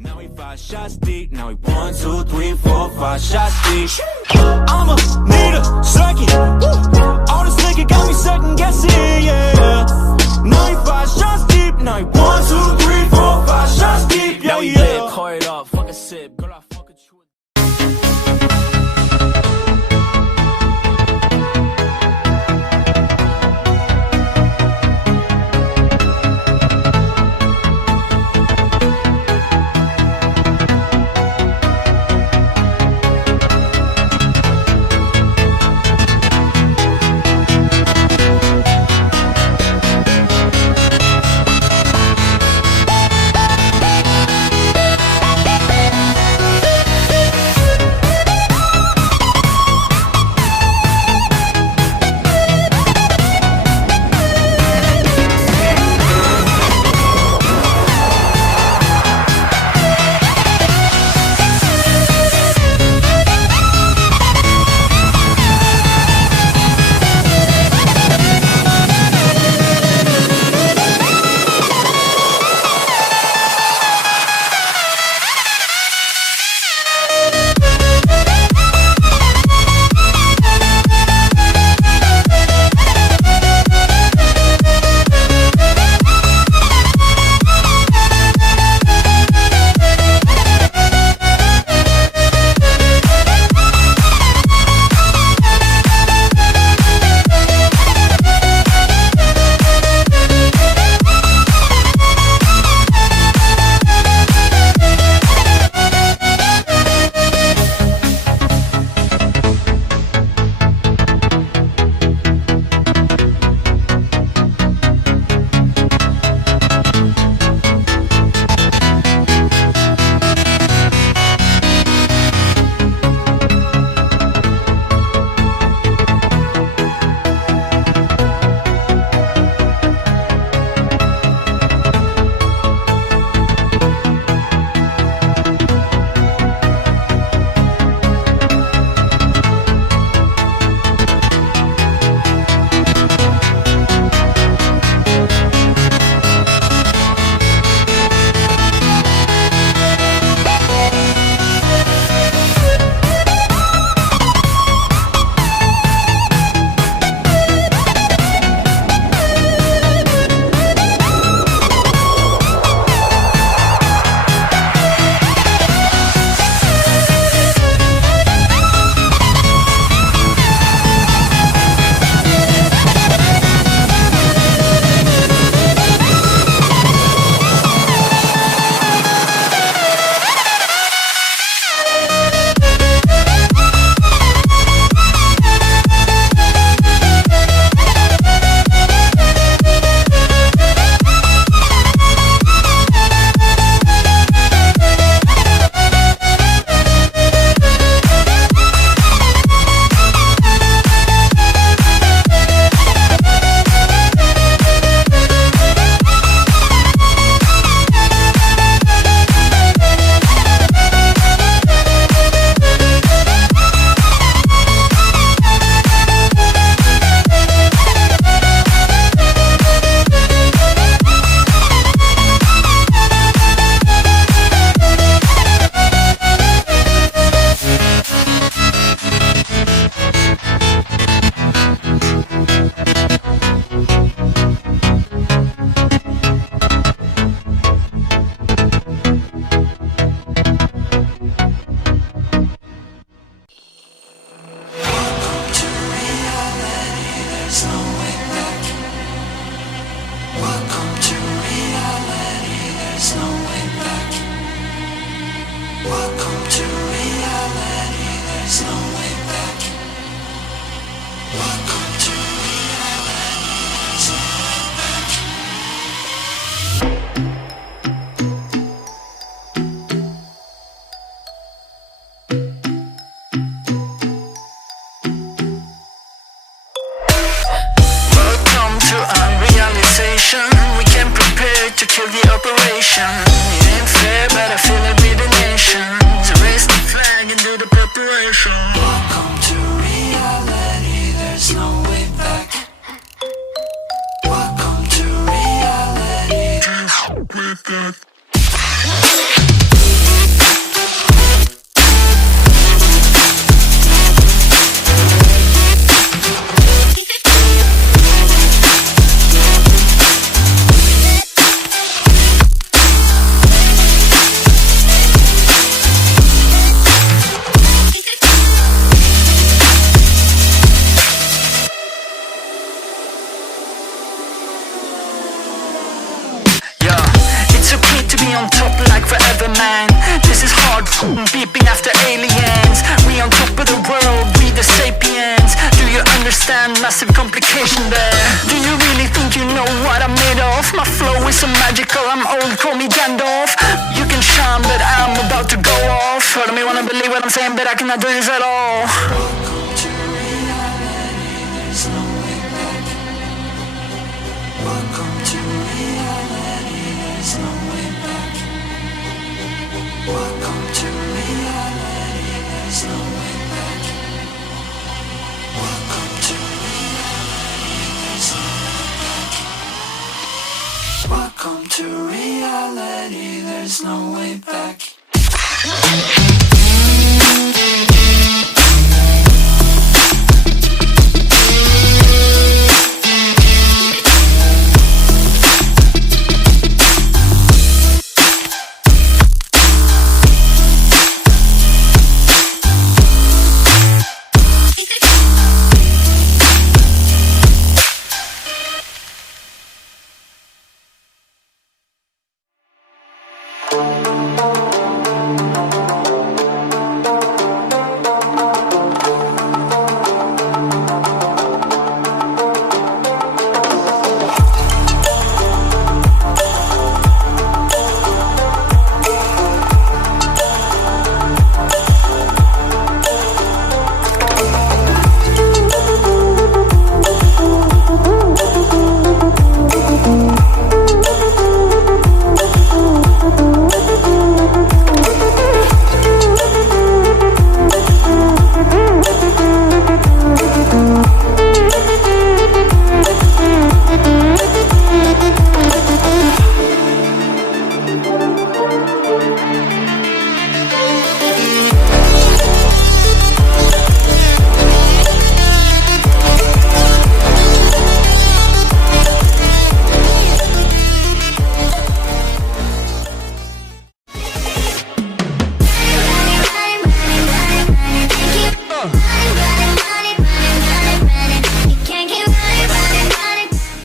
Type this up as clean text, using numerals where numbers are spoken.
Now we 5 shots deep, now we 1, 2, 3, 4, 5 shots deep. I'ma need a second. All this liquor got me second guessing, yeah. Now we 5 shots deep, now we 1, 2, 3, 4, 5 shots deep, yeah, yeah. Pour it up, fuck a sip, girl, I fuck a true. a man. This is hard beeping after aliens. We on top of the world, we the sapiens. Do you understand? Massive complication there. Do you really think you know what I'm made of? My flow is so magical, I'm old, call me Gandalf. You can shine, but I'm about to go off. Heard me wanna believe what I'm saying, but I cannot do this at all. Welcome to reality, there's no way back. Welcome to reality, there's no way back. Welcome to reality, there's no way back. Welcome to reality, there's no way back. Welcome to reality, there's no way back.